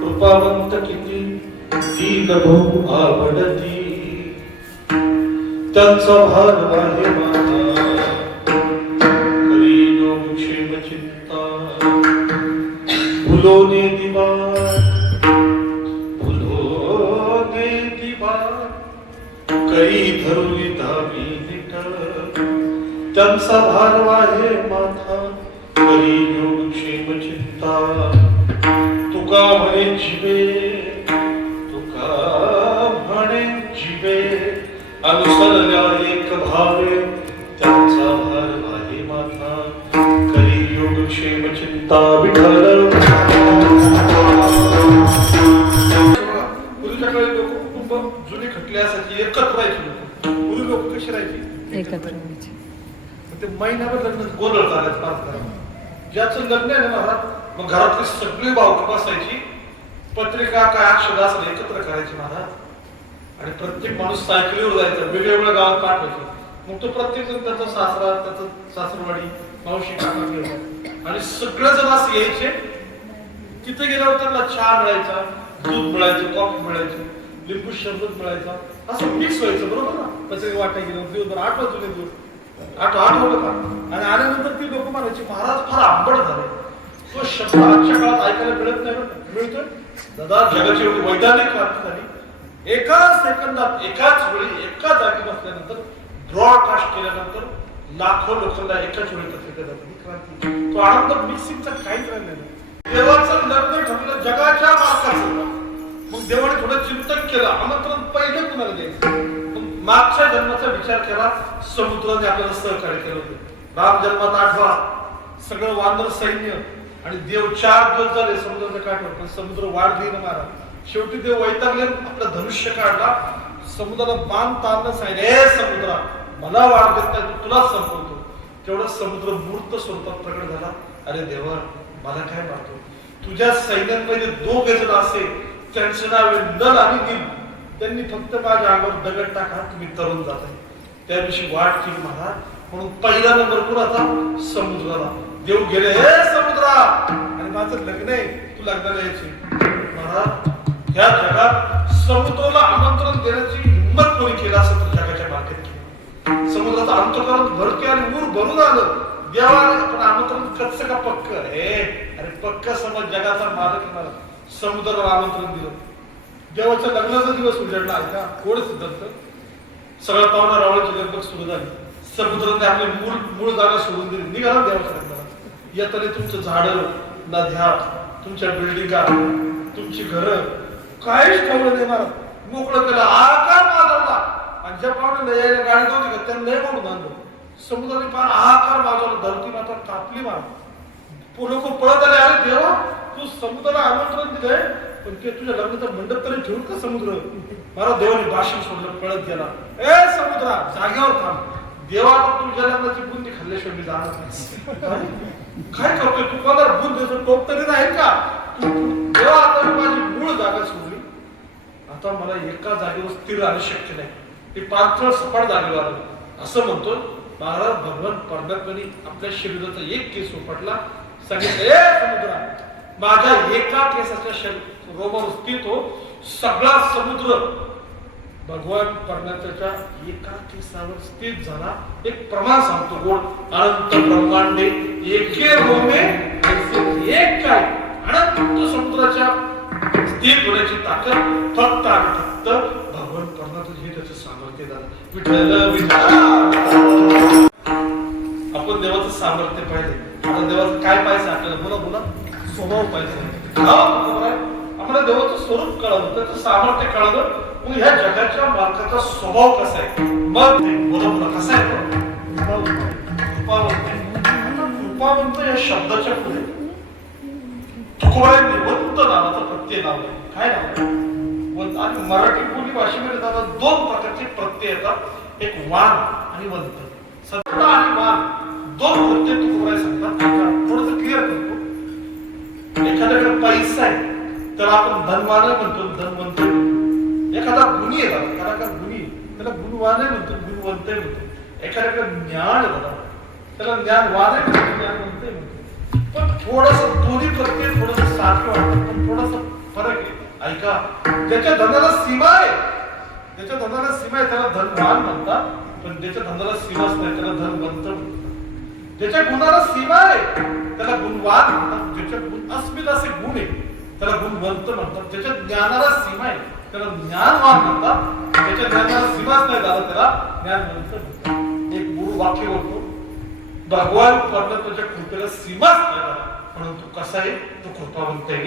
कृपावंत किती दीन भाऊ आवडती त्यांचा भार आहे माझा करी योग क्षेम चिंता भुलोने दिवार करी धरुनी धावी निट त्यांचा भार आहे माथा करी योग क्षेम चिंता तुका म्हणे जीवे अनुसरल्या एक भावे त्यांचा भार आहे माथा करी योग क्षेम चिंता विठ्ठल. पूर्वीच्या काळी लोक कुटुंब जुने खटल्यासाठी एकत्र राहायचे. पूर्वी लोक कशी राहायचे एकत्र राहायचे. ते महिन्याभर लग्न गोंधळ करायचं पाच करा ज्याचं लग्न आहे ना घरात मग घरातली सगळी भावकी बसायची पत्रिका काय अक्षर असं एकत्र करायची महाराज आणि प्रत्येक माणूस सायकलीवर जायचा वेगवेगळ्या गावात पाठवायचे. मग तो प्रत्येक जण त्याचा सासरा त्याचं सासरवाडी मावशी काका आणि सगळे जण असं यायचे. तिथे गेल्यावर त्यांना चहा मिळायचा दूध मिळायचं कॉफी मिळायची लिंबू शरबत मिळायचा असं मिक्स व्हायचं बरोबर ना. पत्रिका वाटाय गेलं दिवसभर 8 वाजून दिवस आठवलं का आणि आल्यानंतर ती लोक म्हणायची महाराज फार आंबट झाले. तो शब्द आजच्या काळात ऐकायला मिळत नाही मिळतोय दादा. जगाची एवढी वैज्ञानिक क्रांती झाली एकाच सेकंदात एकाच वेळी एका जागी बसल्यानंतर ब्रॉडकास्ट केल्यानंतर लाखो लोकांना एकाच वेळी पत्रिका जाते ही क्रांती. तो आनंद मिक्सिंगचा काहीच राहिला नाही. देवाचं लग्न ठरलं जगाच्या मालकाचं. मग देवाने थोडं चिंतन केलं आमंत्रण पहिलं कुणाला द्यायचं मागच्या जन्माचा विचार केला, समुद्राने आपल्याला सहकार्य केलं होतं. राम जन्मात आठवा, सगळं वानर सैन्य आणि देव 4 दिवस झाले समुद्राच्या काठावर, पण समुद्र वाढ देईन महाराज. शेवटी देव वैतागले, आपला धनुष्य काढला, समुद्राला बाण तारणं सांगितलं, हे समुद्रा मला वाढ देत नाही, तुला संपवतो. तेवढं समुद्र मूर्त स्वरूपात प्रकट झाला. अरे देवा, मला काय मारतो? तुझ्या सैन्यांमध्ये 2 गजर असे, त्यांचं नाव नल आणि नील. त्यांनी फक्त माझ्या अंगावर दगड टाका, तुम्ही तरुण जात आहे. त्या दिवशी वाट केली महाराज. म्हणून पहिला नंबर कोणाचा? समुद्राला. देव गेले, हे समुद्रा, आणि माझं लग्न आहे, तू लग्नाला यायची. महाराज, ह्या जगात समुद्राला आमंत्रण देण्याची हिंमत कोणी केला असं तर जगाच्या मार्केट केलं. समुद्राचं अंतकरण भरके आणि ऊर भरून आलं. देवाने आपण आमंत्रण कच्च का पक्क? अरे पक्क समज, जगाचा मालक मला समुद्राला आमंत्रण दिलं. देवाच्या लग्नाचा दिवस उजाडला आहे का? कोण सिद्धांत? सगळ्या पाहुणा रावळाची लगबग सुरू झाली. समुद्राने आपली मूळ जागा सोडून दिली, निघाला देवाच्या लग्नाला. येताना तुमचं झाडं, नद्या, तुमच्या बिल्डिंगा, तुमची घरं काहीच ठेवलं नाही महाराज. मोकळं केलं, आकार माजवला. आणि ज्या पाहुणे यायला गाडी नव्हती का, त्यांना लय म्हणून आणलं. समुद्राने फार आकार माजवला, धरती मात्र कापली महाराज. लोक पळत आले, अरे देवा, तू समुद्राला आमंत्रण दिलंय, पण ते तुझ्या लग्नाचा मंडप तरी ठेवून का समुद्र? मला देवाने भाषण सोडलं, पळत गेला. ए समुद्रा, जागेवर थांब. देवा, तुझ्या लग्नाची बुंदी खाल्ल्याशिवाय मी जाणार नाही. काय करतोय तू? मला बुंद टोप तरी नाही का? देवा, आता मी माझी मूळ जागा सोडली, आता मला एका जागेवर स्थिर राहणं शक्य नाही. ते पातळ सपाट जागेवर आलं. असं म्हणतो महाराज. भगवान परमात्म्याने आपल्या शरीराचा एक केस उपटला, सांगितलं, ए समुद्रा, माझ्या एका केसाच्या रोमावर स्थित हो. सगळा समुद्र भगवान परमात्म्याच्या एका केसावर स्थित झाला. एक प्रमाण सांगतो गोड, अनंत ब्रह्मांडे एके रोमे एक काय. अनंत समुद्राच्या स्थित होण्याची ताकद फक्त आणि फक्त भगवान परमात्मा, हे त्याचं सामर्थ्य झालं. विठ्ठल विठ्ठल. आपण देवाचं सामर्थ्य पाहिजे. आता देवाचं काय पाहिजे आपल्याला? बोला, स्वभाव पाहिजे. आम्हाला देवाचं स्वरूप कळलं, त्याचं सामर्थ्य कळलं, मग ह्या जगाच्या मालकाचा स्वभाव कसा आहे, मग बोला कसा आहे? कृपावंत आहे. कृपावंत या शब्दाच्या पुढे तुकोबांनी वंत नावाचा प्रत्यय लावलाय. काय नाव? आणि मराठी बोली भाषेमध्ये दादा 2 प्रकारचे प्रत्यय येतात, एक वान आणि वंत. सत्ता आणि वान 2 प्रत्यय तुकोबाई सांगतात. थोडंसं क्लिअर करतो. एखाद्याकडे पैसा आहे तर आपण धनवान म्हणतो, धनवंत. एखादा गुणी आहे, एखादा गुणी, त्याला गुणवान म्हणतो, गुणवंत म्हणतो. एखाद्याकडे ज्ञान आहे, त्याला ज्ञानवान म्हणतो, ज्ञानवंत म्हणतो. पण थोडस दोन्ही प्रत्यय थोडस सारखं वाटतं, पण थोडासा फरक आहे. ऐका, ज्याच्या धनाला सीमा आहे, त्याच्या धनाला सीमा आहे, त्याला धनवान म्हणतात. पण ज्याच्या धनाला सीमाच नाही, त्याला धनवंत म्हणतात. ज्याच्या गुणाला सीमा आहे, त्याला गुणवान म्हणतात. ज्याच्या गुण अस्मित असे गुण आहे, त्याला गुणवंत म्हणतात. ज्याच्या ज्ञानाला सीमा आहे, त्याला ज्ञानवान म्हणतात. ज्याच्या ज्ञानाला सीमाच नाही झाला, त्याला ज्ञानवंत म्हणतात. एक गुरु वाक्य बोलतो, भगवान परमात्म्याच्या कृपेला सीमाच नाही झाला, म्हणून तो कसा आहे? तो कृपावंत आहे.